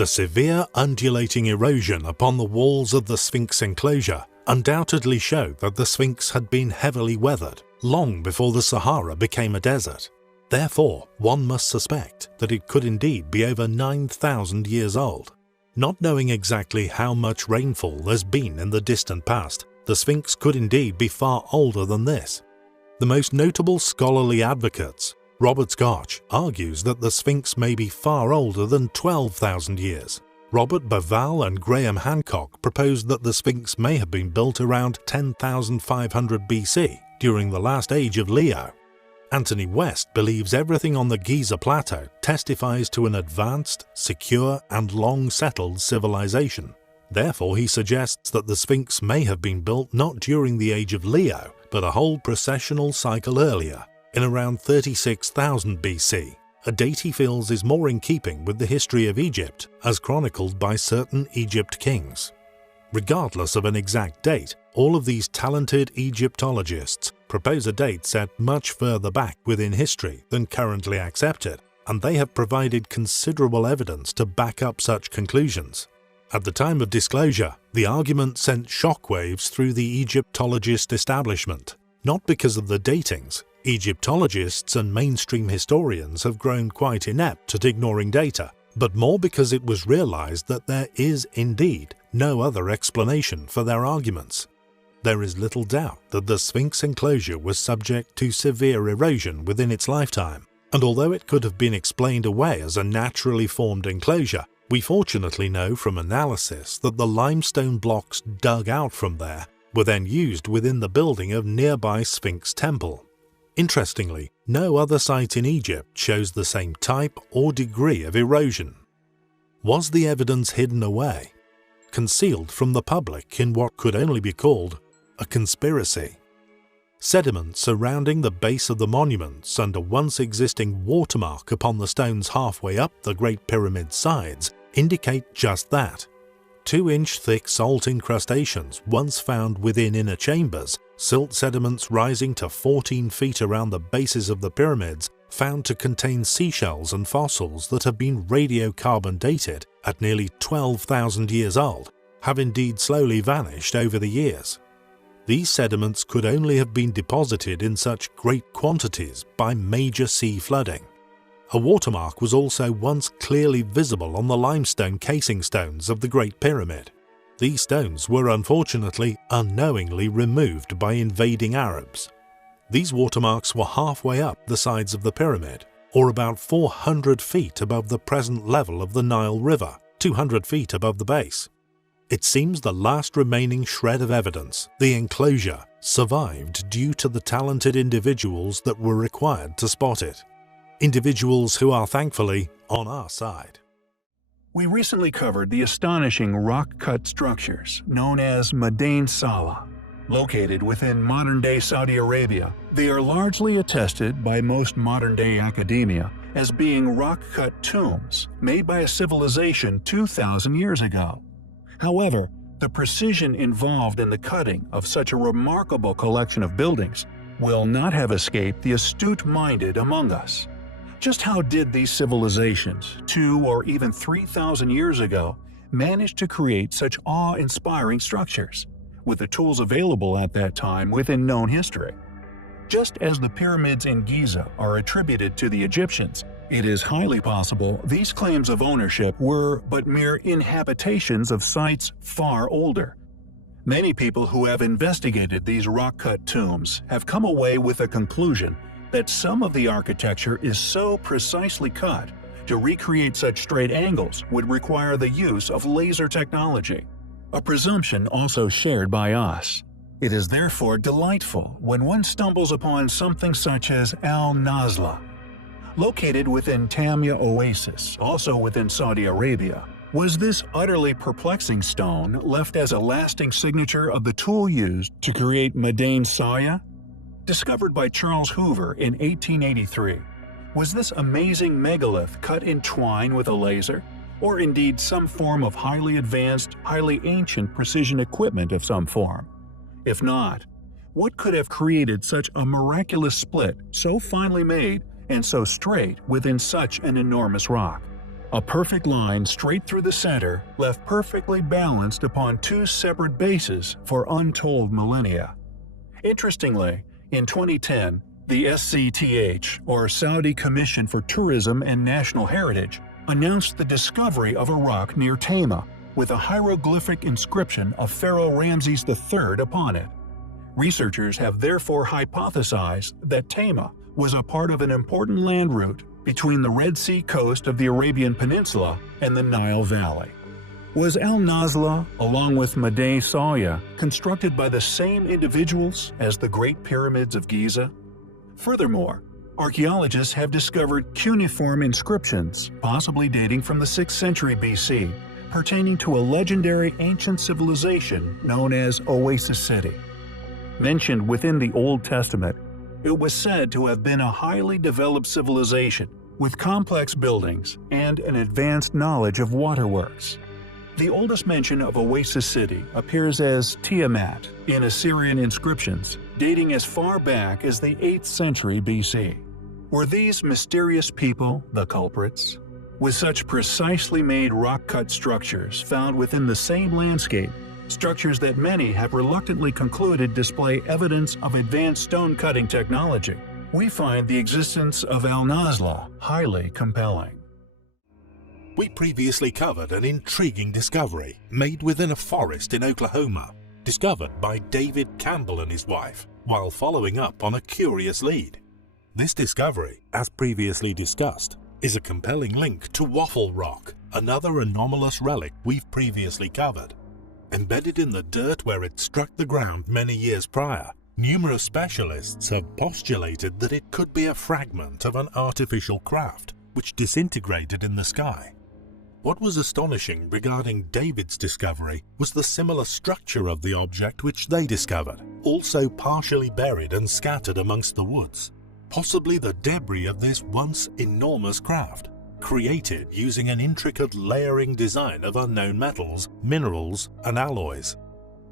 The severe undulating erosion upon the walls of the Sphinx enclosure undoubtedly showed that the Sphinx had been heavily weathered long before the Sahara became a desert. Therefore, one must suspect that it could indeed be over 9,000 years old. Not knowing exactly how much rainfall there's been in the distant past, the Sphinx could indeed be far older than this. The most notable scholarly advocates, Robert Scotch, argues that the Sphinx may be far older than 12,000 years. Robert Bauval and Graham Hancock proposed that the Sphinx may have been built around 10,500 BC, during the last age of Leo. Anthony West believes everything on the Giza Plateau testifies to an advanced, secure, and long-settled civilization. Therefore, he suggests that the Sphinx may have been built not during the age of Leo, but a whole precessional cycle earlier, in around 36,000 BC, a date he feels is more in keeping with the history of Egypt as chronicled by certain Egypt kings. Regardless of an exact date, all of these talented Egyptologists propose a date set much further back within history than currently accepted, and they have provided considerable evidence to back up such conclusions. At the time of disclosure, the argument sent shockwaves through the Egyptologist establishment, not because of the datings. Egyptologists and mainstream historians have grown quite inept at ignoring data, but more because it was realized that there is indeed no other explanation for their arguments. There is little doubt that the Sphinx enclosure was subject to severe erosion within its lifetime, and although it could have been explained away as a naturally formed enclosure, we fortunately know from analysis that the limestone blocks dug out from there were then used within the building of nearby Sphinx Temple. Interestingly, no other site in Egypt shows the same type or degree of erosion. Was the evidence hidden away, concealed from the public in what could only be called a conspiracy? Sediment surrounding the base of the monuments and a once existing watermark upon the stones halfway up the Great Pyramid's sides indicate just that. 2-inch thick salt incrustations once found within inner chambers, silt sediments rising to 14 feet around the bases of the pyramids found to contain seashells and fossils that have been radiocarbon dated at nearly 12,000 years old, have indeed slowly vanished over the years. These sediments could only have been deposited in such great quantities by major sea flooding. A watermark was also once clearly visible on the limestone casing stones of the Great Pyramid. These stones were unfortunately unknowingly removed by invading Arabs. These watermarks were halfway up the sides of the pyramid, or about 400 feet above the present level of the Nile River, 200 feet above the base. It seems the last remaining shred of evidence, the enclosure, survived due to the talented individuals that were required to spot it. Individuals who are thankfully on our side. We recently covered the astonishing rock-cut structures known as Madain Salah. Located within modern-day Saudi Arabia, they are largely attested by most modern-day academia as being rock-cut tombs made by a civilization 2,000 years ago. However, the precision involved in the cutting of such a remarkable collection of buildings will not have escaped the astute-minded among us. Just how did these civilizations, 2 or even 3,000 years ago, manage to create such awe-inspiring structures, with the tools available at that time within known history? Just as the pyramids in Giza are attributed to the Egyptians, it is highly possible these claims of ownership were but mere inhabitations of sites far older. Many people who have investigated these rock-cut tombs have come away with a conclusion that some of the architecture is so precisely cut to recreate such straight angles would require the use of laser technology, a presumption also shared by us. It is therefore delightful when one stumbles upon something such as Naslaa. Located within Tayma oasis, also within Saudi Arabia, was this utterly perplexing stone left as a lasting signature of the tool used to create Madain Salah? Discovered by Charles Hoover in 1883, was this amazing megalith cut in twine with a laser, or indeed some form of highly advanced, highly ancient precision equipment of some form? If not, what could have created such a miraculous split so finely made and so straight within such an enormous rock? A perfect line straight through the center, left perfectly balanced upon two separate bases for untold millennia. Interestingly, in 2010, the SCTH, or Saudi Commission for Tourism and National Heritage, announced the discovery of a rock near Tayma with a hieroglyphic inscription of Pharaoh Ramses III upon it. Researchers have therefore hypothesized that Tayma was a part of an important land route between the Red Sea coast of the Arabian Peninsula and the Nile Valley. Was Naslaa, along with Naslaa, constructed by the same individuals as the Great Pyramids of Giza? Furthermore, archaeologists have discovered cuneiform inscriptions, possibly dating from the 6th century BC, pertaining to a legendary ancient civilization known as Oasis City. Mentioned within the Old Testament, it was said to have been a highly developed civilization with complex buildings and an advanced knowledge of waterworks. The oldest mention of Oasis City appears as Tiamat in Assyrian inscriptions, dating as far back as the 8th century BC. Were these mysterious people the culprits? With such precisely made rock-cut structures found within the same landscape, structures that many have reluctantly concluded display evidence of advanced stone-cutting technology, we find the existence of Naslaa highly compelling. We previously covered an intriguing discovery made within a forest in Oklahoma, discovered by David Campbell and his wife, while following up on a curious lead. This discovery, as previously discussed, is a compelling link to Waffle Rock, another anomalous relic we've previously covered. Embedded in the dirt where it struck the ground many years prior, numerous specialists have postulated that it could be a fragment of an artificial craft which disintegrated in the sky. What was astonishing regarding David's discovery was the similar structure of the object which they discovered, also partially buried and scattered amongst the woods, possibly the debris of this once enormous craft, created using an intricate layering design of unknown metals, minerals, and alloys.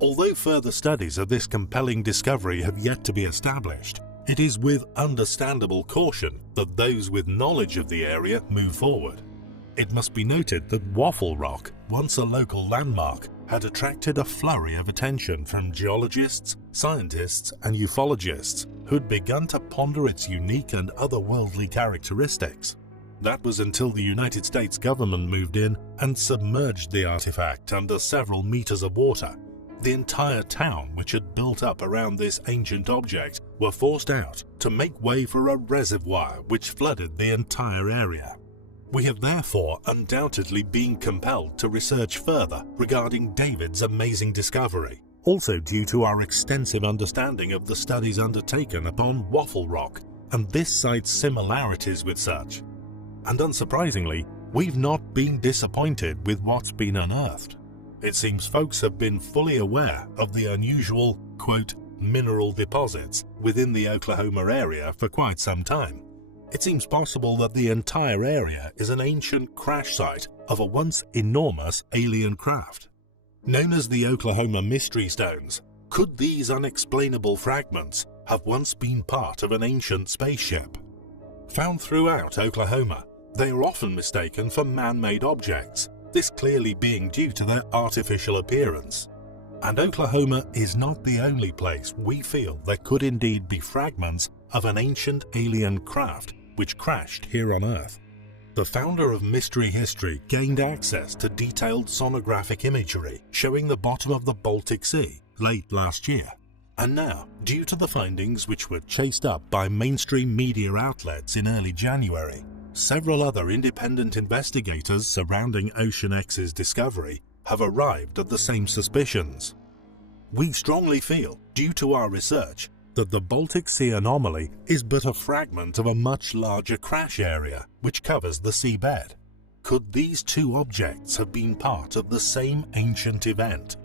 Although further studies of this compelling discovery have yet to be established, it is with understandable caution that those with knowledge of the area move forward. It must be noted that Waffle Rock, once a local landmark, had attracted a flurry of attention from geologists, scientists, and ufologists who'd begun to ponder its unique and otherworldly characteristics. That was until the United States government moved in and submerged the artifact under several meters of water. The entire town which had built up around this ancient object were forced out to make way for a reservoir which flooded the entire area. We have therefore undoubtedly been compelled to research further regarding David's amazing discovery, also due to our extensive understanding of the studies undertaken upon Waffle Rock and this site's similarities with such. And unsurprisingly, we've not been disappointed with what's been unearthed. It seems folks have been fully aware of the unusual, quote, mineral deposits within the Oklahoma area for quite some time. It seems possible that the entire area is an ancient crash site of a once enormous alien craft. Known as the Oklahoma Mystery Stones, could these unexplainable fragments have once been part of an ancient spaceship? Found throughout Oklahoma, they are often mistaken for man-made objects, this clearly being due to their artificial appearance. And Oklahoma is not the only place we feel there could indeed be fragments of an ancient alien craft which crashed here on Earth. The founder of Mystery History gained access to detailed sonographic imagery showing the bottom of the Baltic Sea late last year. And now, due to the findings which were chased up by mainstream media outlets in early January, several other independent investigators surrounding Ocean X's discovery have arrived at the same suspicions. We strongly feel, due to our research, that the Baltic Sea anomaly is but a fragment of a much larger crash area which covers the seabed. Could these two objects have been part of the same ancient event?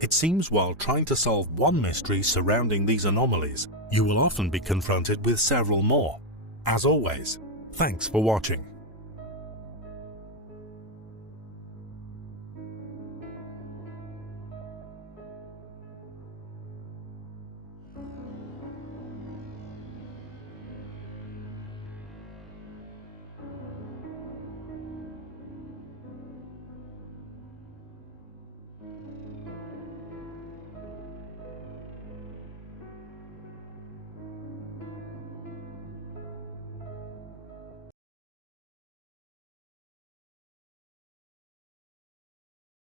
It seems while trying to solve one mystery surrounding these anomalies, you will often be confronted with several more. As always, thanks for watching.